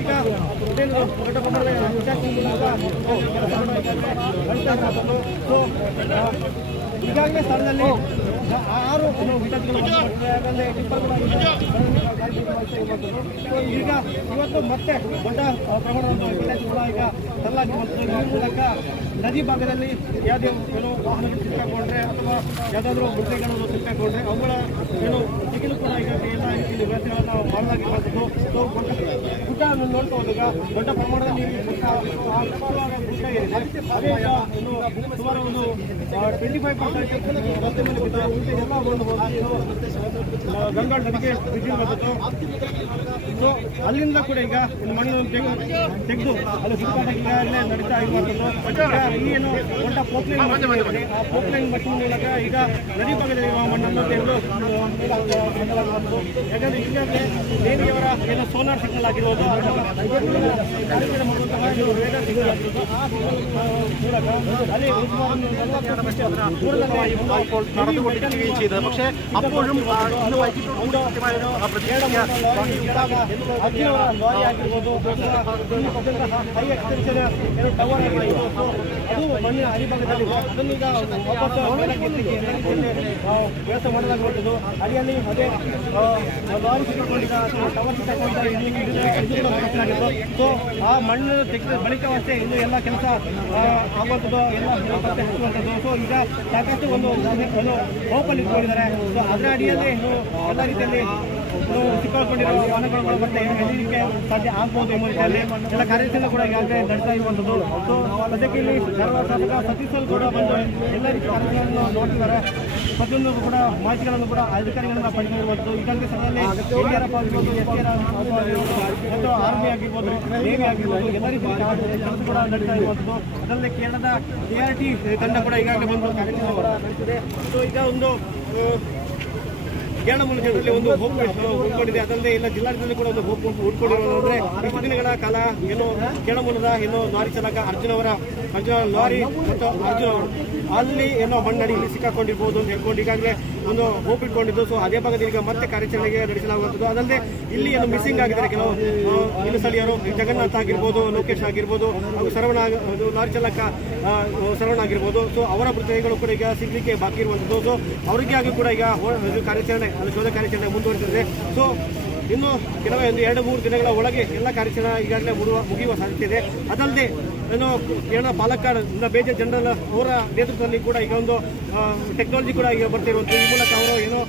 ಈಗ ಇದೇನು ದೊಡ್ಡ ಪ್ರಮಾಣದ ಈಗಾಗಲೇ ಸ್ಥಳದಲ್ಲಿ 6 ವಿದ್ಯಾರ್ಥಿಗಳು ಈಗ ಇವತ್ತು ಮತ್ತೆ ದೊಡ್ಡ ಪ್ರಮಾಣದ ವಿದ್ಯಾರ್ಥಿಗಳು ಈಗ ತರಲಾಗಿರುವಂಥದ್ದು ಈ ಮೂಲಕ ನದಿ ಭಾಗದಲ್ಲಿ ಯಾವುದೇ ವಾಹನಗಳು ಸಿಕ್ಕಾಕೊಂಡ್ರೆ ಅಥವಾ ಯಾವುದಾದ್ರೂ ಗುಡ್ಡೆಗಳು ಸಿಕ್ಕಾಕೊಂಡ್ರೆ ಅವುಗಳ ಸಿಗಲು ಕೂಡ ಈಗ ಎಲ್ಲ ರೀತಿಯಲ್ಲಿ ವ್ಯವಸ್ಥೆಗಳನ್ನು ಮಾಡಲಾಗಿರುವಂಥದ್ದು. ಗುಡ್ಡ ನೋಡ್ತಾ ಹೋದಾಗ ದೊಡ್ಡ ಪ್ರಮಾಣದಲ್ಲಿ ಗುಡ್ಡ ಏನಿದೆ ಅದೇ ಈಗ ಸುಮಾರು ಒಂದು 25% ರಸ್ತೆ ಮೇಲೆ ಬಿದ್ದ ಉಳಿದ ಎಲ್ಲ ಒಂದು ಗಂಗಾ ನದಿಗೆ ಬಿದ್ದಿರುವಂಥದ್ದು. ಸೊ ಅಲ್ಲಿಂದ ಕೂಡ ಈಗ ಒಂದು ಮಣ್ಣು ತೆಗೆದು ಅಲ್ಲಿ ಸುತ್ತಾಟ ಈಗಾಗಲೇ ನಡೀತಾ ಇರುವಂಥದ್ದು. ಈ ಏನು ದೊಡ್ಡ ಪೋಪ್ಲೈನ್ ಮಷೀನ್ ಇದೆ, ಆ ಪೋಪ್ಲೈನ್ ಮಷೀನ್ ಮೂಲಕ ಈಗ ನದಿ ಭಾಗದಲ್ಲಿರುವ ಮಣ್ಣನ್ನು ತೆಗೆದು ಮಾಡಲಾಗುವಂಥದ್ದು. ಯಾಕಂದರೆ ಈಗಾಗಲೇ ನೇವಿಯವರ ಏನು ಸೋನಾರ್ ಸಿಗ್ನಲ್ ಆಗಿರ್ಬೋದು ಕಾರ್ಯಕ್ರಮ ಮಾಡುವಂತಹ ವೇದರ್ ಸಿಗ್ನಲ್ ಆಗಿರ್ಬೋದು ಆ ಮೂಲಕ ಅಲ್ಲಿ നടന്നുകൊണ്ടിരിക്കുകയും ചെയ്തത്. പക്ഷേ അപ്പോഴും ഇന്ന് വൈകിട്ട് ಲಾರಿ ಆಗಿರ್ಬೋದು ಹೈ ಎಕ್ಸ್ಟೆನ್ಷನ್ ಏನು ಟವರ್ ಆಗಿರ್ಬೋದು ಅದು ಮಣ್ಣಿನ ಅಡಿಭಾಗದಲ್ಲಿ ಅದನ್ನೀಗ ವಾಪಸ್ ವ್ಯವಸ್ಥೆ ಮಾಡಲಾಗುವಂಥದ್ದು. ಅಡಿಯಲ್ಲಿ ಅದೇ ಲಾರಿ ಸಿಕ್ಕಿಕೊಂಡಿದ್ದ ಟವರ್ ಸಿಕ್ಕಿಕೊಂಡಿದ್ದ ಸೊ ಆ ಮಣ್ಣು ತೆಗೆದ ಬಳಿಕವಷ್ಟೇ ಇನ್ನು ಎಲ್ಲ ಕೆಲಸ ಆಗುವಂಥದ್ದು ಎಲ್ಲ ಪತ್ತೆ ಹಚ್ಚುವಂಥದ್ದು. ಸೊ ಈಗ ಸಾಕಷ್ಟು ಒಂದು ಹೋಪಲ್ಲಿ ಇಟ್ಕೊಂಡಿದ್ದಾರೆ. ಸೊ ಅದರ ಅಡಿಯಲ್ಲಿ ಎಲ್ಲ ರೀತಿಯಲ್ಲಿ ಸಿಕ್ಕಾಕೊಂಡಿರೋ ವಾಹನಗಳು ಮತ್ತೆ ಎಳಿಲಿಕ್ಕೆ ಸಾಧ್ಯ ಆಗ್ಬೋದು ಎಂಬ ರೀತಿಯಲ್ಲಿ ಎಲ್ಲ ಕಾರ್ಯಾಚರಣೆ ಕೂಡ ಈಗಾಗಲೇ ನಡೆಸ್ತಾ ಇರುವಂಥದ್ದು. ಸೊ ಸದ್ಯಕ್ಕೆ ಇಲ್ಲಿ ಧಾರವಾಡ ಶಾಸಕ ಸತೀಶ್ ಕೂಡ ಬಂದು ಎಲ್ಲ ರೀತಿಯ ಕಾರ್ಯಕ್ರಮಗಳನ್ನು ನೋಡ್ತಿದ್ದಾರೆ. ಪ್ರತಿಯೊಂದು ಕೂಡ ಮಾಹಿತಿಗಳನ್ನು ಕೂಡ ಅಧಿಕಾರಿಗಳನ್ನ ಪಡೆದಿರುವಂಥದ್ದು. ಈಗಾಗಲೇ ಸಭೆಯಲ್ಲಿ ಯಡಿಯೂರಪ್ಪ ಆಗಿರ್ಬೋದು, ಮತ್ತು ಆರ್ಮಿ ಆಗಿರ್ಬೋದು, ನೇವಿ ಆಗಿರ್ಬೋದು ಎಲ್ಲ ರೀತಿಯ ಕೆಲಸ ಕೂಡ ನಡೀತಾ ಇರುವಂಥದ್ದು. ಅದರಲ್ಲಿ ಕೇರಳದ ART ತಂಡ ಕೂಡ ಈಗಾಗಲೇ ಬಂದು ಕಾರ್ಯಕ್ರಮ ಕೂಡ ನಡೆಸಿದೆ. ಸೊ ಈಗ ಒಂದು ಕೇರಳ ಜನರಲ್ಲಿ ಒಂದು ಹೋಪ್ ಉಳ್ಕೊಂಡಿದೆ. ಅದಲ್ಲದೆ ಎಲ್ಲ ಜಿಲ್ಲಾಡಳಿತದಲ್ಲಿ ಕೂಡ ಒಂದು ಹೋಪ್ ಉಳ್ಕೊಂಡಿರೋದಂದ್ರೆ ಇಷ್ಟು ದಿನಗಳ ಕಾಲ ಏನು ಕೇರಳ ಮೂಲದ ಏನು ಲಾರಿ ಚಾಲಕ ಅರ್ಜುನ್ ಲಾರಿ ಮತ್ತು ಅರ್ಜುನ್ ಅವರು ಅಲ್ಲಿ ಏನೋ ಮಣ್ಣಡಿ ಇಲ್ಲಿ ಸಿಕ್ಕಾಕೊಂಡಿರ್ಬೋದು ಅಂತ ಹೇಳ್ಕೊಂಡು ಈಗಾಗಲೇ ಒಂದು ಹೋಪ್ ಇಟ್ಕೊಂಡಿದ್ದು. ಸೊ ಅದೇ ಭಾಗದಲ್ಲಿ ಈಗ ಮತ್ತೆ ಕಾರ್ಯಾಚರಣೆಗೆ ನಡೆಸಲಾಗುವಂಥದ್ದು. ಅದಲ್ಲದೆ ಇಲ್ಲಿ ಏನು ಮಿಸ್ಸಿಂಗ್ ಆಗಿದ್ದಾರೆ ಕೆಲವು ಇನ್ನು ಸ್ಥಳೀಯರು, ಜಗನ್ನಾಥ್ ಆಗಿರ್ಬೋದು, ಲೋಕೇಶ್ ಆಗಿರ್ಬೋದು, ಹಾಗೂ ಲಾರಿ ಚಾಲಕ ಶರವಣ ಆಗಿರ್ಬೋದು. ಸೊ ಅವರ ಮೃತದೇಹಗಳು ಕೂಡ ಈಗ ಸಿಗಲಿಕ್ಕೆ ಬಾಕಿ ಇರುವಂಥದ್ದು. ಸೊ ಅವರಿಗೆ ಆಗಿ ಕೂಡ ಈಗ ಕಾರ್ಯಾಚರಣೆ ಶೋಧ ಕಾರ್ಯಾಚರಣೆ ಮುಂದುವರಿಸಿದೆ. ಸೊ ಇನ್ನು ಕೆಲವೇ ಒಂದು 2-3 ದಿನಗಳ ಒಳಗೆ ಎಲ್ಲ ಕಾರ್ಯಾಚರಣೆ ಈಗಾಗಲೇ ಮುಗಿಯುವ ಸಾಧ್ಯತೆ ಇದೆ. ಅದಲ್ಲದೆ ಏನು ಕೇರಳ ಪಾಲಕ್ಕಾಡ್ ಮೇಜರ್ ಜನರಲ್ ಅವರ ನೇತೃತ್ವದಲ್ಲಿ ಕೂಡ ಈಗ ಒಂದು ಟೆಕ್ನಾಲಜಿ ಕೂಡ ಈಗ ಬರ್ತಿರುವಂಥದ್ದು. ಈ ಮೂಲಕ ಅವರು ಏನೋ